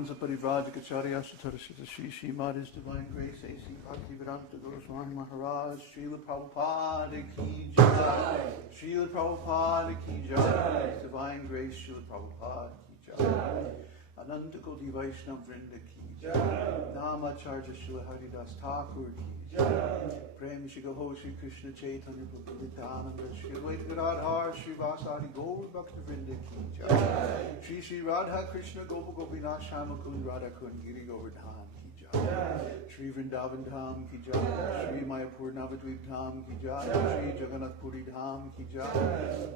Vansa Parivrajacharya Satarashita Shri Srimad His Divine Grace A.C. Bhaktivedanta Goswami Maharaj Srila Prabhupada Ki Jai Srila Prabhupada Ki Jai His Divine Grace Srila Prabhupada Ki Jai Ananta Koti Vaishnava Vrinda Ki Jai Namacharya Srila Haridas Thakur Ki Jai Prem Shri Gaho Shri Krishna Chaitanya Prabhu Nityananda Shri Advaita Gadadhar Shri Vasari Gaur Bhakta Vrinda Ki Jai Shri Shri Radha Krishna Gopa Gopinath Shama Kund Radha Kund Giri Govardhan Ki Jai Shri Vrindavan Dham Ki Jai Shri Mayapur Navadvip Dham Ki Jai Shri Jagannath Puri Dham Ki Jai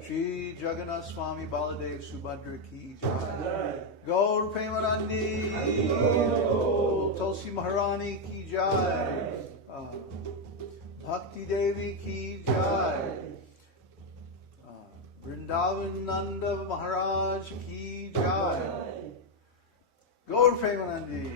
Shri Jagannath Swami Baladev Subhadra Ki Jai Gaur Premanandi Tulsi Maharani Ki Jai Bhakti Devi Ki Jai Vrindavan Nanda Maharaj Ki Jai Gaur Premanandi.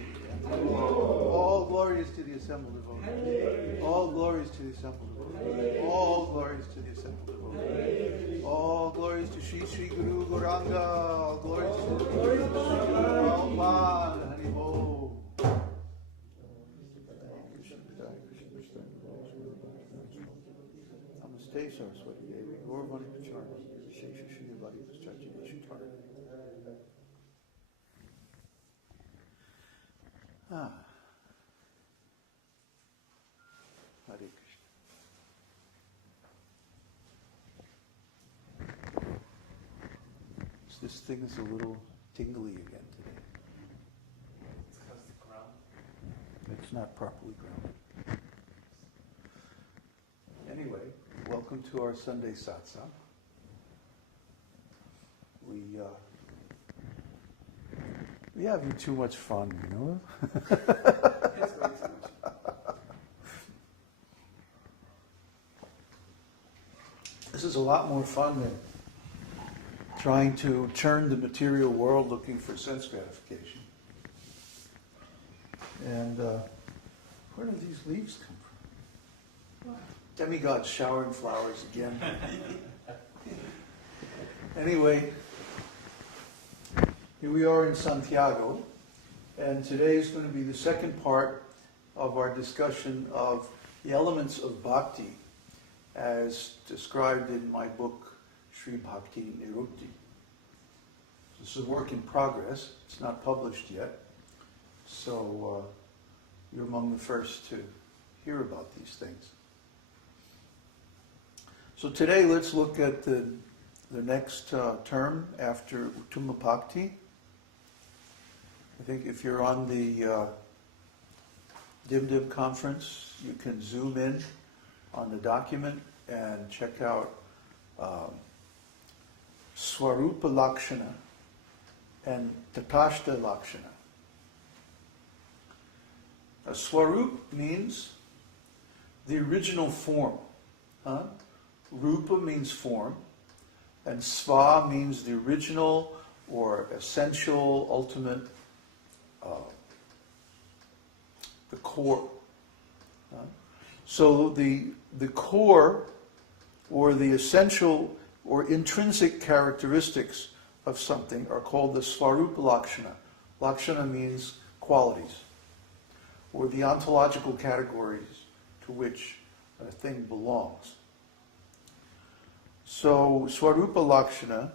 All glories to the assembled devotees. All glories to the assembled devotees. All glories to the assembled devotees. All glories to Shri Shri Guru Gauranga. All glories to the Guru Prabhupada. Hari Bol. Namaste Saraswati Devi. Gaurvani Pacharna. Shesha Shri Vadi Pascharya Shutara. Hare Krishna. So this thing is a little tingly again today. It's because the ground. It's not properly grounded. Anyway, welcome to our Sunday Satsang. We having too much fun, you know? It's way too much. This is a lot more fun than trying to churn the material world looking for sense gratification. And where do these leaves come from? Demigods showering flowers again. Anyway, here we are in Santiago, and today is going to be the second part of our discussion of the elements of bhakti as described in my book, Sri Bhakti Nirukti. This is a work in progress. It's not published yet, so you're among the first to hear about these things. So today let's look at the next term after Uttama Bhakti. I think if you're on the Dim conference, you can zoom in on the document and check out svarūpa-lakṣaṇa and taṭastha-lakṣaṇa. A svarūp means the original form. Rupa means form, and sva means the original or essential, ultimate, the core. So the core or the essential or intrinsic characteristics of something are called the svarūpa-lakṣaṇa. Lakṣana means qualities, or the ontological categories to which a thing belongs. So svarūpa-lakṣaṇa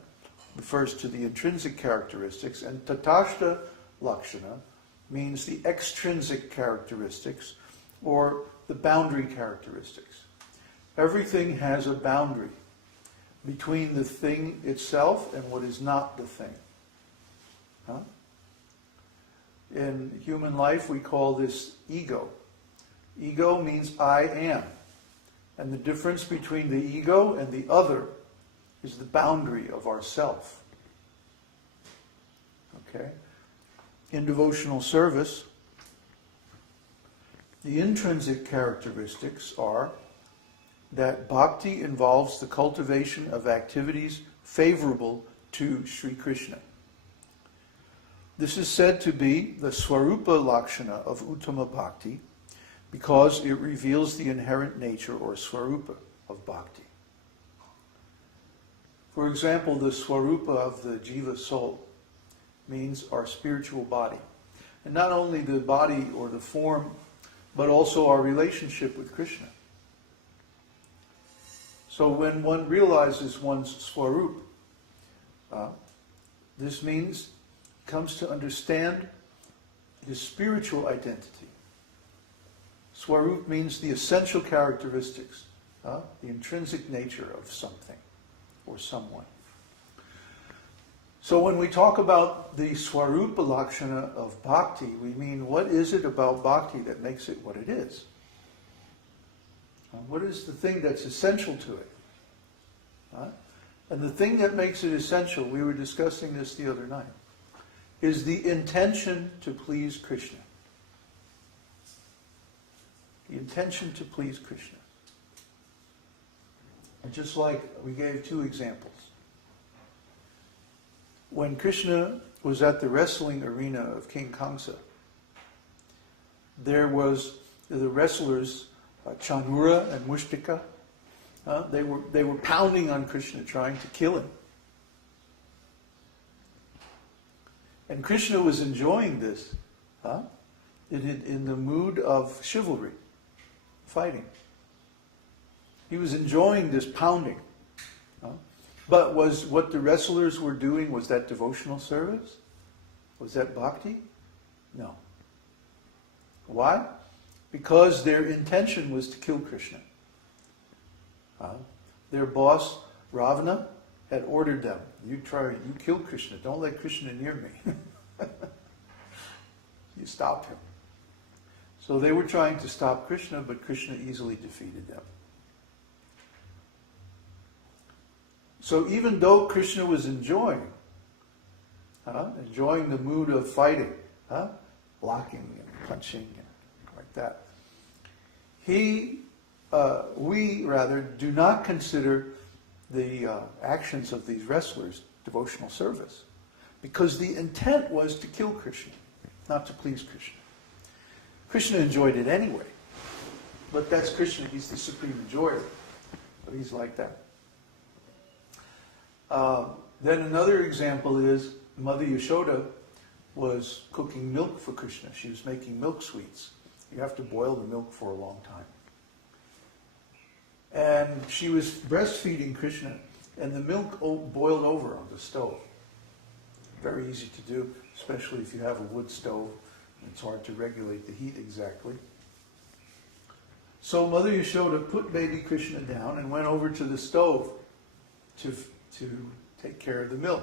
refers to the intrinsic characteristics, and taṭastha-lakṣaṇa means the extrinsic characteristics, or the boundary characteristics. Everything has a boundary between the thing itself and what is not the thing. In human life we call this ego. Ego means I am. And the difference between the ego and the other is the boundary of ourself. Okay? In devotional service, the intrinsic characteristics are that bhakti involves the cultivation of activities favorable to Sri Krishna. This is said to be the svarūpa-lakṣaṇa of Uttama Bhakti because it reveals the inherent nature or svarūpa of bhakti. For example, the svarūpa of the jiva soul means our spiritual body. And not only the body or the form, but also our relationship with Krishna. So when one realizes one's svarūpa, this means comes to understand his spiritual identity. Svarūpa means the essential characteristics, the intrinsic nature of something or someone. So when we talk about the svarūpa-lakṣaṇa of Bhakti, we mean what is it about Bhakti that makes it what it is? What is the thing that's essential to it? And the thing that makes it essential, we were discussing this the other night, is the intention to please Krishna. The intention to please Krishna. And just like we gave two examples. When Krishna was at the wrestling arena of King Kamsa, there was the wrestlers, Chanura and Mushtika. They were pounding on Krishna, trying to kill him. And Krishna was enjoying this in the mood of chivalry, fighting. He was enjoying this pounding. But was what the wrestlers were doing, was that devotional service? Was that bhakti? No. Why? Because their intention was to kill Krishna. Their boss, Ravana, had ordered them, you kill Krishna, don't let Krishna near me. You stop him. So they were trying to stop Krishna, but Krishna easily defeated them. So even though Krishna was enjoying the mood of fighting, blocking and punching and like that, we rather do not consider the actions of these wrestlers devotional service, because the intent was to kill Krishna, not to please Krishna. Krishna enjoyed it anyway, but that's Krishna, he's the supreme enjoyer, so he's like that. Then another example is Mother Yashoda was cooking milk for Krishna. She was making milk sweets. You have to boil the milk for a long time. And she was breastfeeding Krishna, and the milk boiled over on the stove. Very easy to do, especially if you have a wood stove. It's hard to regulate the heat exactly. So Mother Yashoda put baby Krishna down and went over to the stove to take care of the milk.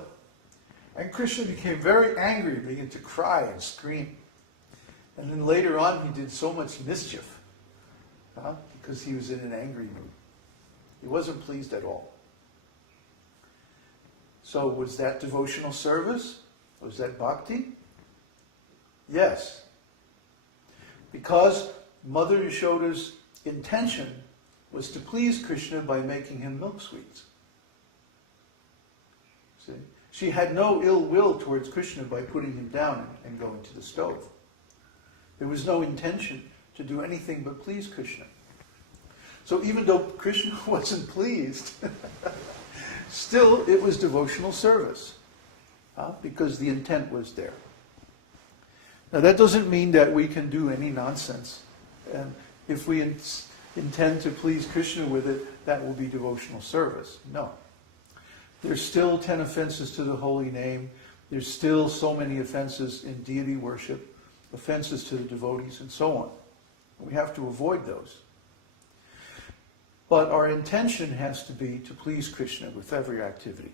And Krishna became very angry, began to cry and scream. And then later on he did so much mischief because he was in an angry mood. He wasn't pleased at all. So was that devotional service? Was that bhakti? Yes. Because Mother Yashoda's intention was to please Krishna by making him milk sweets. See? She had no ill will towards Krishna by putting him down and going to the stove. There was no intention to do anything but please Krishna. So even though Krishna wasn't pleased, still it was devotional service, because the intent was there. Now that doesn't mean that we can do any nonsense. And if we intend to please Krishna with it, that will be devotional service. No. There's still 10 offenses to the holy name. There's still so many offenses in deity worship, offenses to the devotees, and so on. We have to avoid those. But our intention has to be to please Krishna with every activity.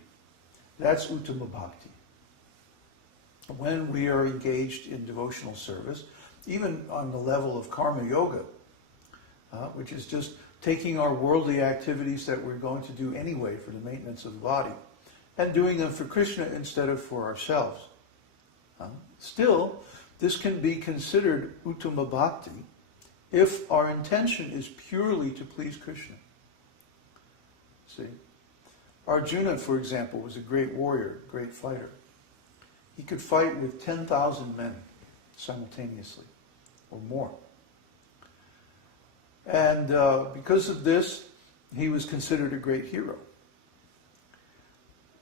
That's Uttama Bhakti. When we are engaged in devotional service, even on the level of karma yoga, which is just taking our worldly activities that we're going to do anyway for the maintenance of the body, and doing them for Krishna instead of for ourselves. Still, this can be considered Uttama Bhakti if our intention is purely to please Krishna. See? Arjuna, for example, was a great warrior, great fighter. He could fight with 10,000 men simultaneously, or more. And because of this, he was considered a great hero.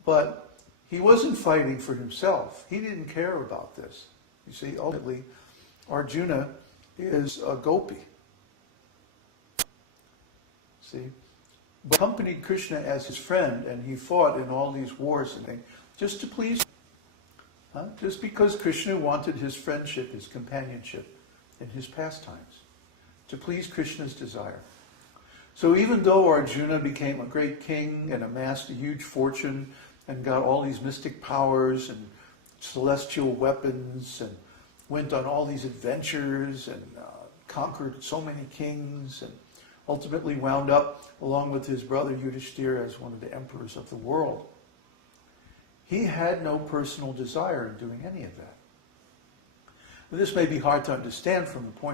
But he wasn't fighting for himself. He didn't care about this. You see, ultimately, Arjuna is a gopi. See? But accompanied Krishna as his friend, and he fought in all these wars and things, just to please him. Just because Krishna wanted his friendship, his companionship, and his pastimes, to please Krishna's desire. So even though Arjuna became a great king and amassed a huge fortune and got all these mystic powers and celestial weapons and went on all these adventures and conquered so many kings and ultimately wound up, along with his brother Yudhishthira, as one of the emperors of the world, he had no personal desire in doing any of that. This may be hard to understand from the point of